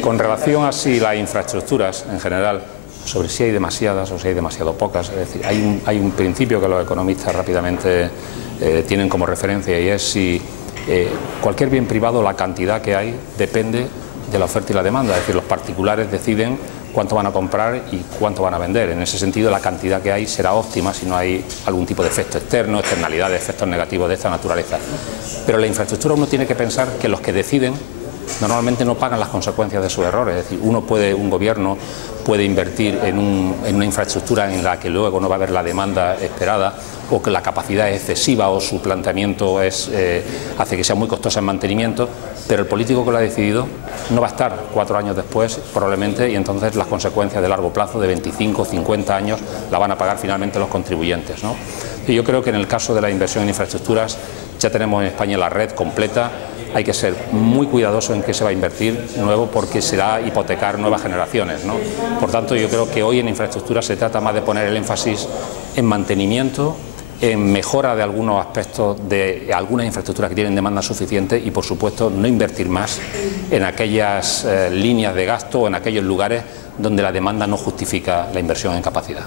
Con relación a si las infraestructuras en general, sobre si hay demasiadas o si hay demasiado pocas, es decir, hay un principio que los economistas rápidamente tienen como referencia, y es si cualquier bien privado, la cantidad que hay depende de la oferta y la demanda, es decir, los particulares deciden cuánto van a comprar y cuánto van a vender. En ese sentido, la cantidad que hay será óptima si no hay algún tipo de efecto externo, externalidades, efectos negativos de esta naturaleza. Pero en la infraestructura uno tiene que pensar que los que deciden normalmente no pagan las consecuencias de sus errores. Es decir, un gobierno puede invertir en una infraestructura en la que luego no va a haber la demanda esperada, o que la capacidad es excesiva, o su planteamiento hace que sea muy costosa en mantenimiento, pero el político que lo ha decidido no va a estar 4 años después probablemente, y entonces las consecuencias de largo plazo, de 25 o 50 años, la van a pagar finalmente los contribuyentes, ¿no? Y yo creo que en el caso de la inversión en infraestructuras ya tenemos en España la red completa. Hay que ser muy cuidadoso en qué se va a invertir nuevo, porque será hipotecar nuevas generaciones, ¿no? Por tanto, yo creo que hoy en infraestructura se trata más de poner el énfasis en mantenimiento, en mejora de algunos aspectos de algunas infraestructuras que tienen demanda suficiente, y por supuesto no invertir más en aquellas líneas de gasto o en aquellos lugares donde la demanda no justifica la inversión en capacidad.